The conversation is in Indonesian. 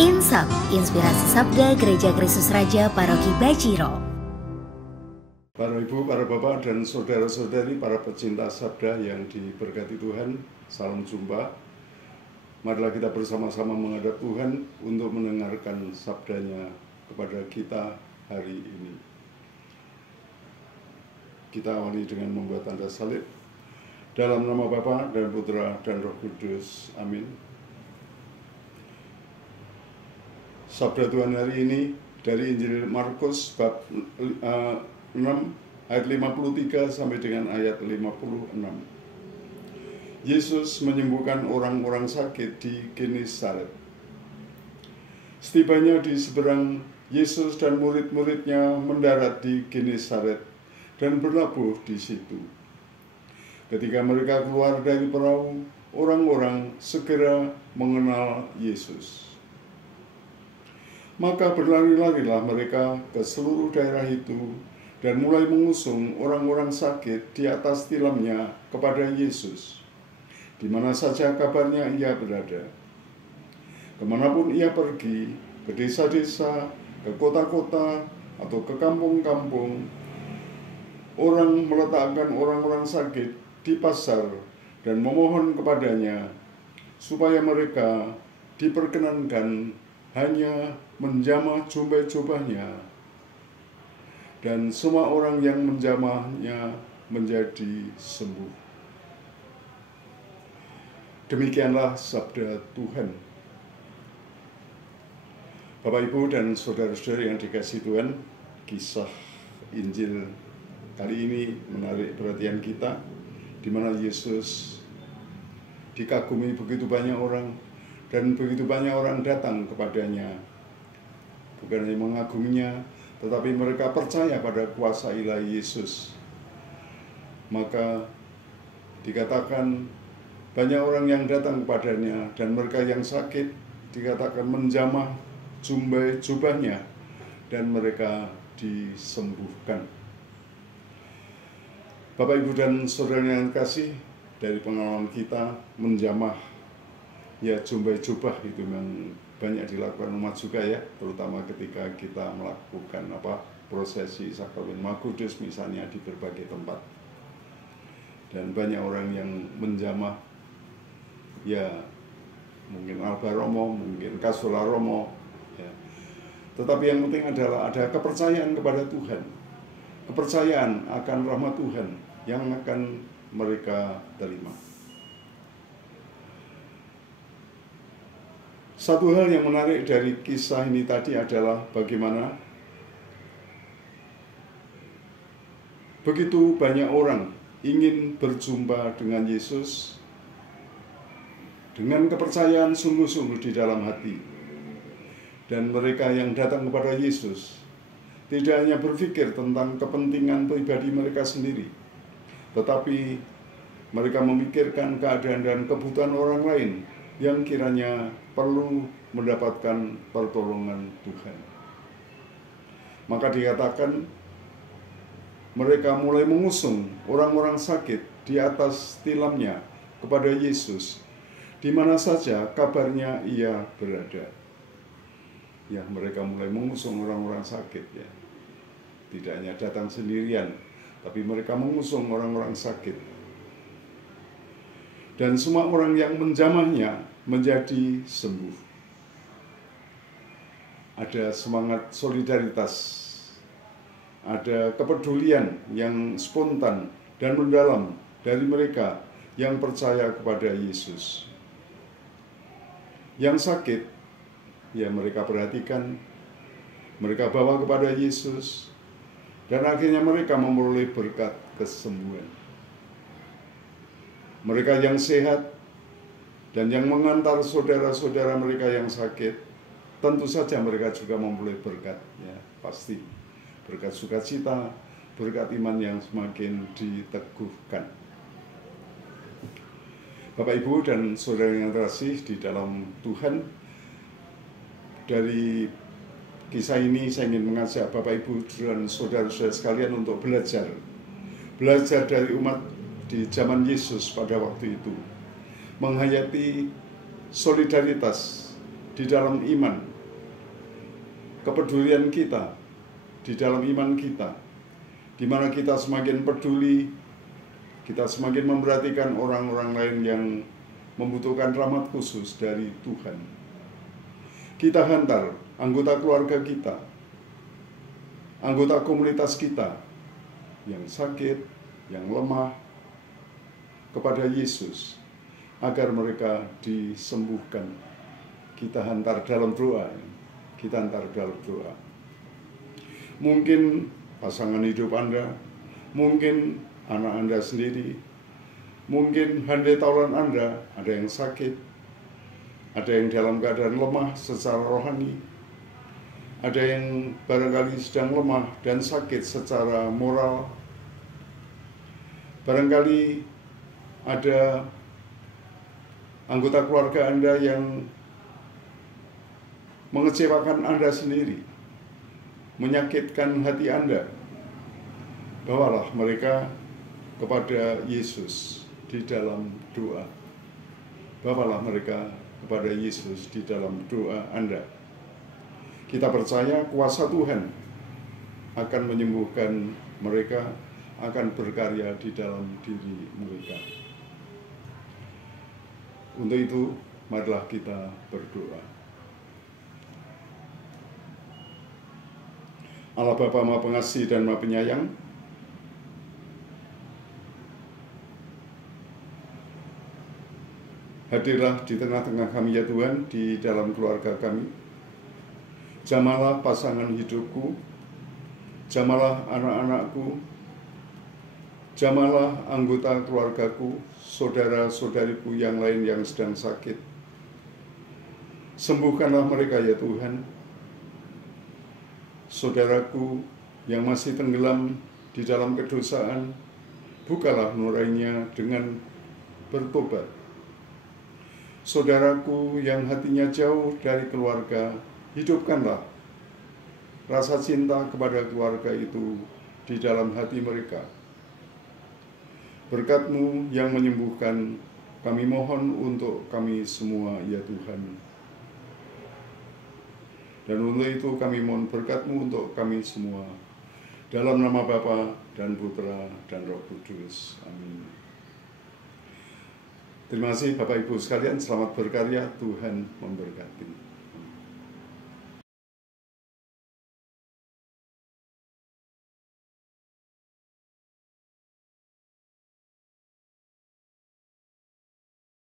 Insap, Inspirasi Sabda Gereja Kristus Raja Paroki Bajiro. Para ibu, para bapak, dan saudara-saudari, para pecinta sabda yang diberkati Tuhan, salam jumpa. Marilah kita bersama-sama menghadap Tuhan untuk mendengarkan sabdanya kepada kita hari ini. Kita awali dengan membuat tanda salib. Dalam nama Bapa dan Putra dan Roh Kudus. Amin. Sabda Tuhan hari ini dari Injil Markus bab 6 ayat 53 sampai dengan ayat 56. Yesus menyembuhkan orang-orang sakit di Genesaret. Setibanya di seberang, Yesus dan murid-muridnya mendarat di Genesaret dan berlabuh di situ. Ketika mereka keluar dari perahu, orang-orang segera mengenal Yesus. Maka berlari-larilah mereka ke seluruh daerah itu dan mulai mengusung orang-orang sakit di atas tilamnya kepada Yesus, di mana saja kabarnya ia berada. Kemanapun ia pergi, ke desa-desa, ke kota-kota, atau ke kampung-kampung, orang meletakkan orang-orang sakit di pasar dan memohon kepadanya supaya mereka diperkenankan hanya menjamah jubah-jubahnya, dan semua orang yang menjamahnya menjadi sembuh. Demikianlah sabda Tuhan. Bapak, Ibu, dan saudara-saudari yang dikasihi Tuhan, kisah Injil kali ini menarik perhatian kita, di mana Yesus dikagumi begitu banyak orang, dan begitu banyak orang datang kepadanya. Bukan hanya mengaguminya, tetapi mereka percaya pada kuasa ilahi Yesus. Maka dikatakan banyak orang yang datang kepadanya, dan mereka yang sakit dikatakan menjamah jubahnya, dan mereka disembuhkan. Bapak, Ibu, dan saudara yang kasih, dari pengalaman kita menjamah jubah itu memang banyak dilakukan umat juga ya, terutama ketika kita melakukan prosesi sakramen Maha Kudus misalnya di berbagai tempat. Dan banyak orang yang menjamah mungkin Alba Romo, mungkin Kasula Romo ya. Tetapi yang penting adalah ada kepercayaan kepada Tuhan, kepercayaan akan rahmat Tuhan yang akan mereka terima. Satu hal yang menarik dari kisah ini tadi adalah bagaimana begitu banyak orang ingin berjumpa dengan Yesus dengan kepercayaan sungguh-sungguh di dalam hati. Dan mereka yang datang kepada Yesus tidak hanya berpikir tentang kepentingan pribadi mereka sendiri, tetapi mereka memikirkan keadaan dan kebutuhan orang lain yang kiranya perlu mendapatkan pertolongan Tuhan. Maka dikatakan mereka mulai mengusung orang-orang sakit di atas tilamnya kepada Yesus, di mana saja kabarnya ia berada. Ya, mereka mulai mengusung orang-orang sakit ya. Tidak hanya datang sendirian, tapi mereka mengusung orang-orang sakit. Dan semua orang yang menjamahnya menjadi sembuh. Ada semangat solidaritas, ada kepedulian yang spontan dan mendalam dari mereka yang percaya kepada Yesus. Yang sakit, ya mereka perhatikan, mereka bawa kepada Yesus, dan akhirnya mereka memperoleh berkat kesembuhan. Mereka yang sehat dan yang mengantar saudara-saudara mereka yang sakit, tentu saja mereka juga memperoleh berkat, ya pasti berkat sukacita, berkat iman yang semakin diteguhkan. Bapak, Ibu, dan saudara yang terkasih di dalam Tuhan, dari kisah ini saya ingin mengajak Bapak, Ibu, dan saudara-saudara sekalian untuk belajar dari umat di zaman Yesus pada waktu itu, menghayati solidaritas di dalam iman, kepedulian kita di dalam iman kita, di mana kita semakin peduli, kita semakin memperhatikan orang-orang lain yang membutuhkan rahmat khusus dari Tuhan. Kita hantar anggota keluarga kita, anggota komunitas kita yang sakit, yang lemah, kepada Yesus agar mereka disembuhkan. Kita hantar dalam doa. Kita hantar dalam doa. Mungkin pasangan hidup Anda, mungkin anak Anda sendiri, mungkin handai taulan Anda ada yang sakit, ada yang dalam keadaan lemah secara rohani, ada yang barangkali sedang lemah dan sakit secara moral, barangkali ada anggota keluarga Anda yang mengecewakan Anda sendiri, menyakitkan hati Anda. Bawalah mereka kepada Yesus di dalam doa. Bawalah mereka kepada Yesus di dalam doa Anda. Kita percaya kuasa Tuhan akan menyembuhkan mereka, akan berkarya di dalam diri mereka. Untuk itu, marilah kita berdoa. Allah Bapa Maha Pengasih dan Maha Penyayang, hadirlah di tengah-tengah kami ya Tuhan, di dalam keluarga kami. Jamalah pasangan hidupku, jamalah anak-anakku, jamalah anggota keluargaku, saudara-saudariku yang lain yang sedang sakit. Sembuhkanlah mereka ya Tuhan. Saudaraku yang masih tenggelam di dalam kedosaan, bukalah nuraninya dengan bertobat. Saudaraku yang hatinya jauh dari keluarga, hidupkanlah rasa cinta kepada keluarga itu di dalam hati mereka. Berkat-Mu yang menyembuhkan, kami mohon untuk kami semua ya Tuhan. Dan untuk itu kami mohon berkat-Mu untuk kami semua. Dalam nama Bapa dan Putra dan Roh Kudus. Amin. Terima kasih Bapak Ibu sekalian, selamat berkarya, Tuhan memberkati.